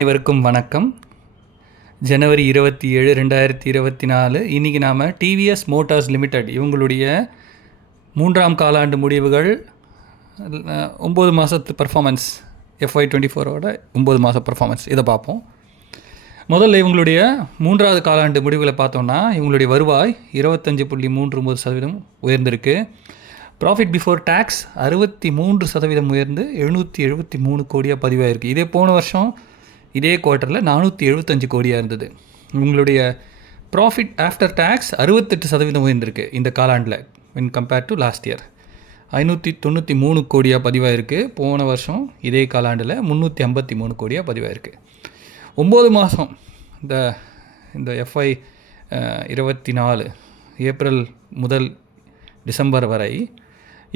அனைவருக்கும் வணக்கம். ஜனவரி இருபத்தி ஏழு ரெண்டாயிரத்தி இருபத்தி நாலு. இன்றைக்கி நாம் டிவிஎஸ் மோட்டார்ஸ் லிமிடெட் இவங்களுடைய மூன்றாம் காலாண்டு முடிவுகள் ஒம்பது மாதத்து பர்ஃபாமன்ஸ் எஃப்ஐ டுவெண்ட்டி ஃபோரோட ஒம்பது மாத பர்ஃபாமன்ஸ் இதை பார்ப்போம். முதல்ல இவங்களுடைய மூன்றாவது காலாண்டு முடிவுகளை பார்த்தோம்னா இவங்களுடைய வருவாய் இருபத்தஞ்சு புள்ளி மூன்று ஒம்பது சதவீதம் உயர்ந்திருக்கு. ப்ராஃபிட் பிஃபோர் டேக்ஸ் அறுபத்தி மூன்று சதவீதம் உயர்ந்து எழுநூற்றி எழுபத்தி மூணு கோடியாக பதிவாயிருக்கு. இதே போன வருஷம் இதே குவார்ட்டரில் நானூற்றி எழுபத்தஞ்சு கோடியாக இருந்தது. உங்களுடைய ப்ராஃபிட் ஆஃப்டர் டேக்ஸ் அறுபத்தெட்டு சதவீதம் உயர்ந்திருக்கு இந்த காலாண்டில் when compare to last year ஐநூற்றி தொண்ணூற்றி மூணு கோடியாக பதிவாயிருக்கு. போன வருஷம் இதே காலாண்டில் முந்நூற்றி ஐம்பத்தி மூணு கோடியாக பதிவாயிருக்கு. ஒம்பது மாதம் இந்த இந்த எஃப்ஐ இருபத்தி நாலு ஏப்ரல் முதல் டிசம்பர் வரை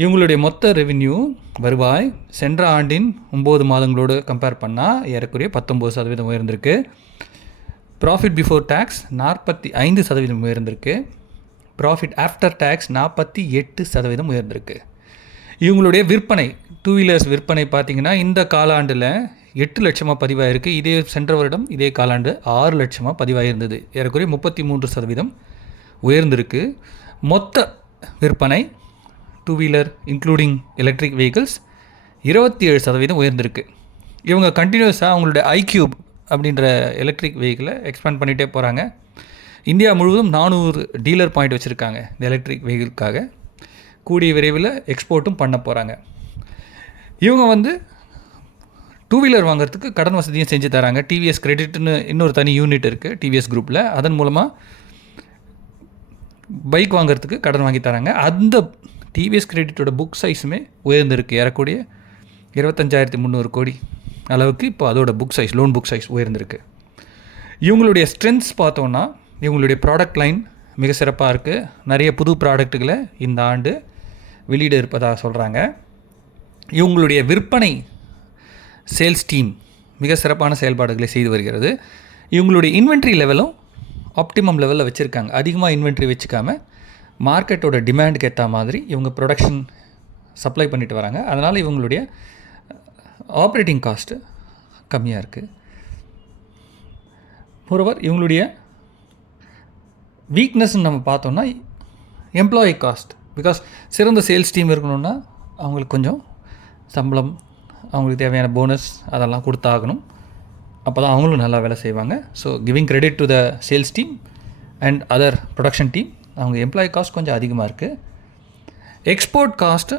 இவங்களுடைய மொத்த ரெவின்யூ வருவாய் சென்ற ஆண்டின் ஒம்பது மாதங்களோடு கம்பேர் பண்ணால் ஏறக்குறைய பத்தொம்பது சதவீதம் உயர்ந்திருக்கு. ப்ராஃபிட் பிஃபோர் டேக்ஸ் நாற்பத்தி ஐந்து சதவீதம் உயர்ந்திருக்கு. ப்ராஃபிட் ஆஃப்டர் டேக்ஸ் நாற்பத்தி எட்டு சதவீதம் உயர்ந்திருக்கு. இவங்களுடைய விற்பனை டூ வீலர்ஸ் விற்பனை பார்த்தீங்கன்னா இந்த காலாண்டில் எட்டு லட்சமாக பதிவாயிருக்கு. இதே சென்ற வருடம் இதே காலாண்டு ஆறு லட்சமாக பதிவாயிருந்தது. ஏறக்குறைய முப்பத்தி மூன்று சதவீதம் உயர்ந்திருக்கு. மொத்த விற்பனை two wheeler including electric vehicles இருபத்தி ஏழு சதவீதம் உயர்ந்திருக்கு. இவங்க கண்டினியூஸாக அவங்களுடைய ஐக்யூப் அப்படின்ற எலக்ட்ரிக் வெஹிக்கிளை எக்ஸ்பேண்ட் பண்ணிகிட்டே போகிறாங்க இந்தியா முழுவதும் நானூறு டீலர் பாயிண்ட் வச்சுருக்காங்க இந்த எலக்ட்ரிக் வெஹிக்கிள்காக கூடிய விரைவில் எக்ஸ்போர்ட்டும் பண்ண போகிறாங்க இவங்க வந்து டூ வீலர் வாங்குறதுக்கு கடன் வசதியும் செஞ்சு தராங்க. டிவிஎஸ் கிரெடிட்னு இன்னொரு தனி யூனிட் இருக்குது டிவிஎஸ் குரூப்பில் அதன் மூலமாக பைக் வாங்குறதுக்கு கடன் வாங்கி தராங்க. அந்த டிவிஎஸ் கிரெடிட்டோட புக் சைஸுமே உயர்ந்திருக்கு ஏறக்கூடிய இருபத்தஞ்சாயிரத்தி முந்நூறு கோடி அளவுக்கு இப்போ அதோட book size loan book size உயர்ந்திருக்கு. இவங்களுடைய ஸ்ட்ரென்த்ஸ் பார்த்தோன்னா இவங்களுடைய ப்ராடக்ட் லைன் மிக சிறப்பாக இருக்குது நிறைய புது ப்ராடக்ட்டுகளை இந்த ஆண்டு வெளியிட இருப்பதாக சொல்கிறாங்க இவங்களுடைய விற்பனை சேல்ஸ் டீம் மிக சிறப்பான செயல்பாடுகளை செய்து வருகிறது. இவங்களுடைய இன்வென்ட்ரி லெவலும் ஆப்டிமம் லெவலில் வச்சுருக்காங்க. அதிகமாக இன்வென்ட்ரி வச்சுக்காம மார்க்கெட்டோட டிமாண்டுக்கு ஏற்ற மாதிரி இவங்க ப்ரொடக்ஷன் சப்ளை பண்ணிட்டு வராங்க. அதனால் இவங்களுடைய ஆப்ரேட்டிங் காஸ்ட்டு கம்மியாக இருக்குது மோரோவர் இவங்களுடைய வீக்னஸ்ன்னு நம்ம பார்த்தோம்னா எம்ப்ளாயி காஸ்ட் பிகாஸ் சிறந்த சேல்ஸ் டீம் இருக்கணும்னா அவங்களுக்கு கொஞ்சம் சம்பளம் அவங்களுக்கு தேவையான போனஸ் அதெல்லாம் கொடுத்தாகணும். அப்போ தான் அவங்களும் நல்லா வேலை செய்வாங்க. So giving credit to the sales team and other production team அவங்க எம்ப்ளாயி காஸ்ட் கொஞ்சம் அதிகமாக இருக்குது எக்ஸ்போர்ட் காஸ்ட்டு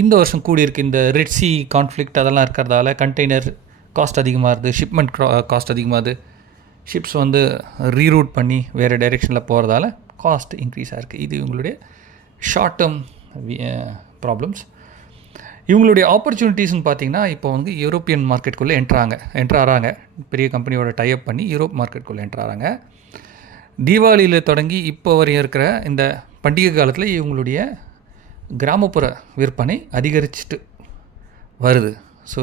இந்த வருஷம் கூடியிருக்கு. இந்த ரெட்சி கான்ஃப்ளிக்ட் அதெல்லாம் இருக்கிறதால கண்டெய்னர் காஸ்ட் அதிகமாக இருக்குது ஷிப்மெண்ட் காஸ்ட் அதிகமாகுது ஷிப்ஸ் வந்து ரீரூட் பண்ணி வேறு டைரெக்ஷனில் போகிறதால காஸ்ட் இன்க்ரீஸ் ஆகிருக்கு இது இவங்களுடைய ஷார்ட் டேர்ம் ப்ராப்ளம்ஸ் இவங்களுடைய ஆப்பர்ச்சுனிட்டிஸ்னு பார்த்தீங்கன்னா இப்போ வந்து யூரோப்பியன் மார்க்கெட்டுக்குள்ளே என்ட்ராங்க என்ட்ராகிறாங்க பெரிய கம்பெனியோட டைப் பண்ணி யூரோப் மார்க்கெட்டுக்குள்ளே என்ட்ராகிறாங்க தீபாவளியில் தொடங்கி இப்போ வரையும் இருக்கிற இந்த பண்டிகை காலத்தில் இவங்களுடைய கிராமப்புற விற்பனை அதிகரிச்சுட்டு வருது. ஸோ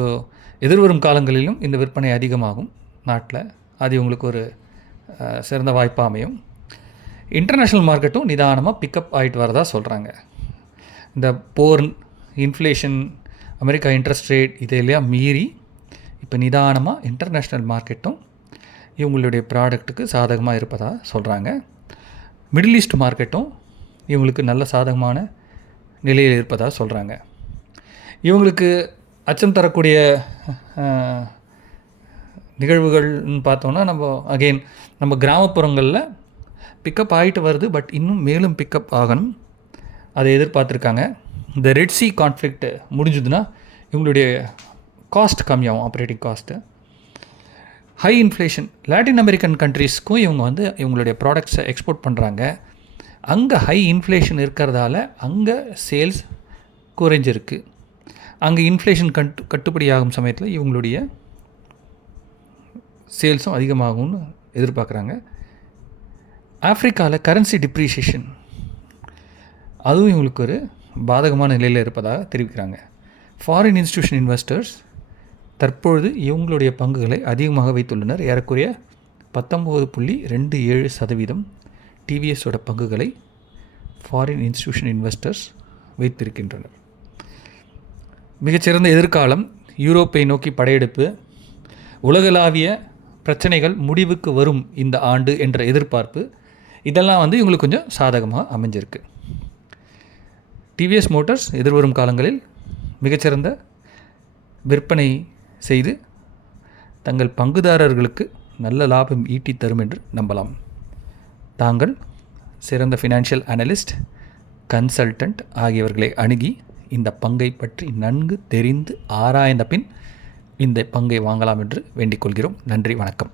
எதிர்வரும் காலங்களிலும் இந்த விற்பனை அதிகமாகும். நாட்டில் அது இவங்களுக்கு ஒரு சிறந்த வாய்ப்பாக அமையும். இன்டர்நேஷ்னல் மார்க்கெட்டும் நிதானமாக பிக்கப் ஆகிட்டு வரதா சொல்கிறாங்க இந்த போர் இன்ஃப்ளேஷன் அமெரிக்கா இன்ட்ரெஸ்ட் ரேட் இதையெல்லாம் மீறி இப்போ நிதானமாக இன்டர்நேஷ்னல் மார்க்கெட்டும் இவங்களுடைய ப்ராடக்ட்டுக்கு சாதகமாக இருப்பதாக சொல்கிறாங்க மிடில் ஈஸ்ட் மார்க்கெட்டும் இவங்களுக்கு நல்ல சாதகமான நிலையில் இருப்பதாக சொல்கிறாங்க இவங்களுக்கு அச்சம் தரக்கூடிய நிகழ்வுகள்னு பார்த்தோன்னா நம்ம அகெயின் நம்ம கிராமப்புறங்களில் பிக்கப் ஆகிட்டு வருது பட் இன்னும் மேலும் பிக்கப் ஆகணும். அதை எதிர்பார்த்துருக்காங்க. இந்த ரெட் சி கான்ஃப்ளிக்ட் முடிஞ்சதுன்னா இவங்களுடைய காஸ்ட் கம்மியாகும் operating cost high inflation Latin American கண்ட்ரீஸ்க்கும் இவங்க வந்து இவங்களுடைய ப்ராடக்ட்ஸை எக்ஸ்போர்ட் பண்ணுறாங்க அங்கே ஹை இன்ஃப்ளேஷன் இருக்கிறதால அங்கே சேல்ஸ் குறைஞ்சிருக்கு. அங்கே இன்ஃப்ளேஷன் கட்டு கட்டுப்படியாகும் சமயத்தில் இவங்களுடைய சேல்ஸும் அதிகமாகும்னு எதிர்பார்க்குறாங்க. ஆஃப்ரிக்காவில் கரன்சி டிப்ரிஷியேஷன் அதுவும் இவங்களுக்கு ஒரு பாதகமான நிலையில் இருப்பதாக தெரிவிக்கிறாங்க. ஃபாரின் இன்ஸ்டியூஷன் இன்வெஸ்டர்ஸ் தற்பொழுது இவங்களுடைய பங்குகளை அதிகமாக வைத்துள்ளனர். ஏறக்குறைய பத்தொம்பது புள்ளி ரெண்டு ஏழு சதவீதம் டிவிஎஸோட பங்குகளை ஃபாரின் இன்ஸ்டிடியூஷன் இன்வெஸ்டர்ஸ் வைத்திருக்கின்றனர். மிகச்சிறந்த எதிர்காலம் யூரோப்பை நோக்கி படையெடுப்பு உலகளாவிய பிரச்சனைகள் முடிவுக்கு வரும் இந்த ஆண்டு என்ற எதிர்பார்ப்பு இதெல்லாம் வந்து இவங்களுக்கு கொஞ்சம் சாதகமாக அமைஞ்சிருக்கு. டிவிஎஸ் மோட்டார்ஸ் எதிர்வரும் காலங்களில் மிகச்சிறந்த விற்பனை செய்து தங்கள் பங்குதாரர்களுக்கு நல்ல லாபம் ஈட்டி தரும் என்று நம்பலாம். தாங்கள் சிறந்த ஃபினான்ஷியல் அனலிஸ்ட் கன்சல்டன்ட் ஆகியவர்களை அணுகி இந்த பங்கை பற்றி நன்கு தெரிந்து ஆராய்ந்த பின் இந்த பங்கை வாங்கலாம் என்று வேண்டிக் கொள்கிறோம். நன்றி வணக்கம்.